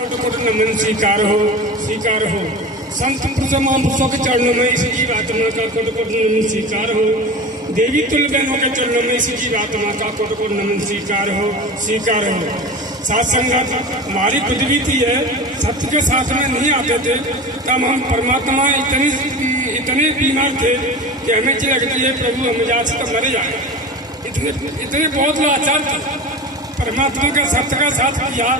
Coat coat नमन स्वीकार हो संत पुरुष महापुरुषों के चरणों में इसी जीव आत्मा का कोट कोट नमन स्वीकार हो। देवी तुल्य बहनों के चरणों में इसी जीव आत्मा का कोट कोट नमन स्वीकार हो। साथ संगत हमारी पृथ्वी थी है, सत्य के साथ में नहीं आते थे तब हम परमात्मा इतने बीमार थे कि हमें चीज लगती है प्रभु हम आज तक मरे जाए। इतने बहुत लाचार थे। परमात्मा का सत्य का साथ किया,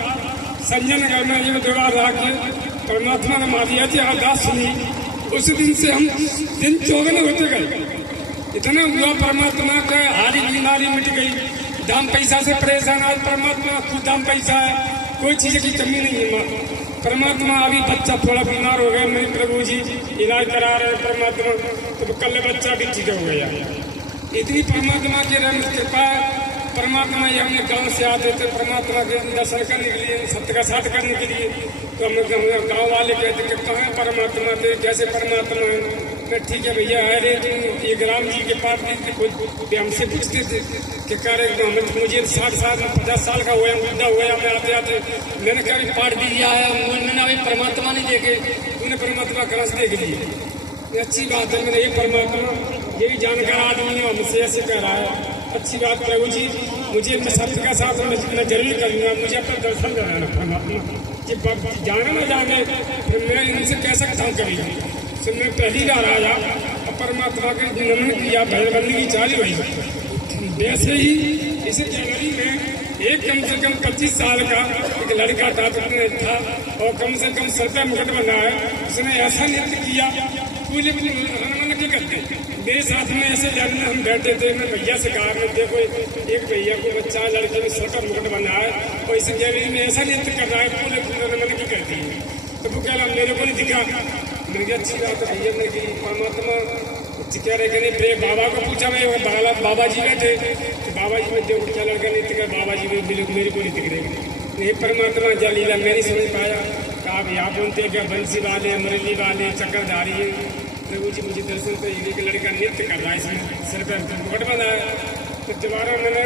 संजय नगर में ये दीवार रहा के परमात्मा ने मारिया थी अरदास सुनी। उस दिन से हम दिन चौगने होते गए। इतना हुआ परमात्मा का हारी बीमारी मिट गई। दाम पैसा से परेशान आज परमात्मा खुद दाम पैसा है, कोई चीज की कमी नहीं है। परमात्मा अभी बच्चा थोड़ा बीमार हो गया, मेरे प्रभु जी इलाज करा रहे परमात्मा, तो कल बच्चा भी ठीक हो गया। इतनी परमात्मा की रहमत कृपा। परमात्मा ये हमने गांव से आते थे परमात्मा के दर्शन करने के लिए, सत्य का साथ करने के लिए। तो हम गाँव वाले कहते कि कहाँ परमात्मा थे, कैसे परमात्मा है। ठीक है भैया, अरे एक राम जी के पास हमसे पूछते थे कि कार्य मुझे 60 साल 50 साल का हुआ, बुढ़ा हुआ, मैं आते आते मैंने कहा पाठ भी दिया है, मैंने अभी परमात्मा नहीं देखे, तूने परमात्मा कहाँ से देख लिए। अच्छी बात है, मैंने ये परमात्मा यही जानकार आदमी है, हमसे ऐसे कह रहा है। अच्छी बात प्रभु जी, मुझे मैं सत्य का साथ मैं जरूर करूँगा, मुझे अपना दर्शन कराना परमात्मा कि जाने ना जाने फिर मैं इनसे कह सकता हूँ कभी। तो मैं पहली बार आया और परमात्मा के नमन किया, बंदी की चाली हुई। वैसे ही इसी जनवरी में एक कम से कम 25 साल का एक लड़का था और कम से कम सर पे मुकुट बना है। उसने ऐसा नृत्य किया, पूरे हनुमान की करते मेरे साथ में ऐसे जब हम बैठे थे, मैं भैया से कहा मैं देखो एक भैया को बच्चा लड़के में सर का मुकुट बना है और इस जनवरी में ऐसा नृत्य कर रहा है, पूरे हनुमान की करती है। तो वो कह रहा मेरे को नहीं दिखा। मैंने अच्छी बात है भैया, मेरी परमात्मा कह रहे कि नहीं। बाबा को पूछा, मैं बाबा जी बैठे तो बाबा जी में देखो क्या लड़का नहीं दिखा, बाबा जी में मेरे को नहीं दिख रहे। ये परमात्मा जलीला मैं नहीं समझ पाया। कहा भाई आप बोलते हैं क्या बंसी वाले, मुरली वाले, चक्करधारी है। प्रभु जी मुझे दर्शन तो एक लड़का नृत्य कर रहा है, इसमें सिर पर मुकुट बना है। तो दोबारा मैंने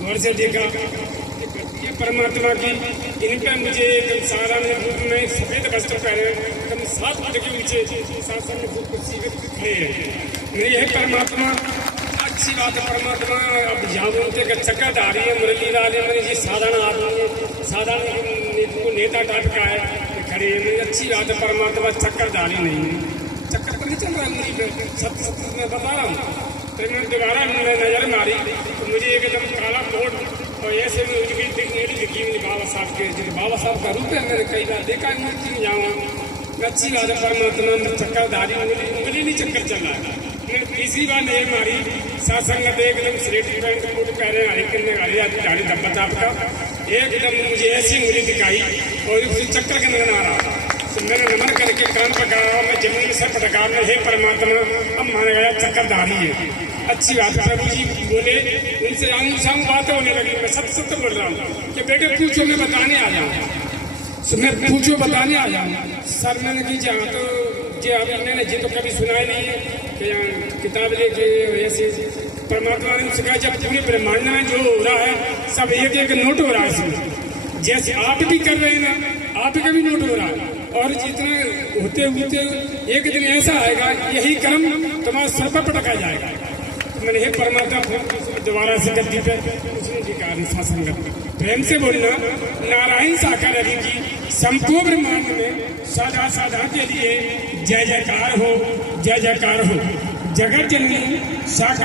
गौर से देखा ये परमात्मा की इन पर मुझे एकदम साधारण रूप में सफेद वस्त्र पहने एकदम 7 फुट के ऊंचे शासन में कुर्सी पे खड़े हैं। यह परमात्मा अच्छी बात है। परमात्मा अब यहाँ बोलते कि चक्करधारी है, मुरली वाले में ये साधारण आदमी, साधारण नेता टाइप का है खड़े हैं। अच्छी बात है, परमात्मा चक्करधारी नहीं है, चक्कर पर नहीं चल रहा है मुझे पे, सत्य मैं बता रहा हूँ। तो मैंने दोबारा नजर मारी तो मुझे एकदम काला कोट और ऐसे में दिखी बाबा साहब के, बाबा साहब का रूप है। मैंने कई बार देखा है, मूर्ति में जाऊँ। अच्छी बात है, परमात्मा में चक्करधारी मुझे नहीं चक्कर चल रहा है। मैंने तीसरी बार नहीं मारी, सासंगत एकदम स्लेटी पैंट कोट पहने, हरी गाड़ी आती गाड़ी धब्बा चाप का एकदम मुझे ऐसी मुझे दिखाई और उसे चक्कर के नजर आ रहा। तो मैंने नमन करके कान पकड़ा, मैं जमीन में सर पटका, मैं हे परमात्मा अब माना गया चक्करधारी है। अच्छी बात है। प्रभु जी बोले, उनसे आऊँ शाम बातें होने लगी। मैं सत्य बोल रहा हूँ कि बेटे पूछो मैं बताने आ जाऊँ। तो मैं पूछो बताने आ जाऊँ। सर मैंने की जहाँ तो जी अभी मैंने जी तो कभी सुना ही नहीं है कि यहाँ किताब लेके ऐसे परमात्मा ने सिखाया। जब पूरे ब्रह्मांड में जो हो रहा है सब एक एक नोट हो रहा है इसमें, जैसे आप भी कर रहे हैं ना, आपका भी नोट हो रहा है। और जितने होते होते एक दिन ऐसा आएगा यही कर्म तुम्हारा सर पर पटका जाएगा। तो मैंने हे परमात्मा दोबारा से गद्दी पे उसने कहा सासंगत प्रेम से बोलना, नारायण साकार हरि की संपूर्ण ब्रह्मांड में सदा सदा के लिए जय जयकार हो, जय जयकार हो। जगत जननी साकार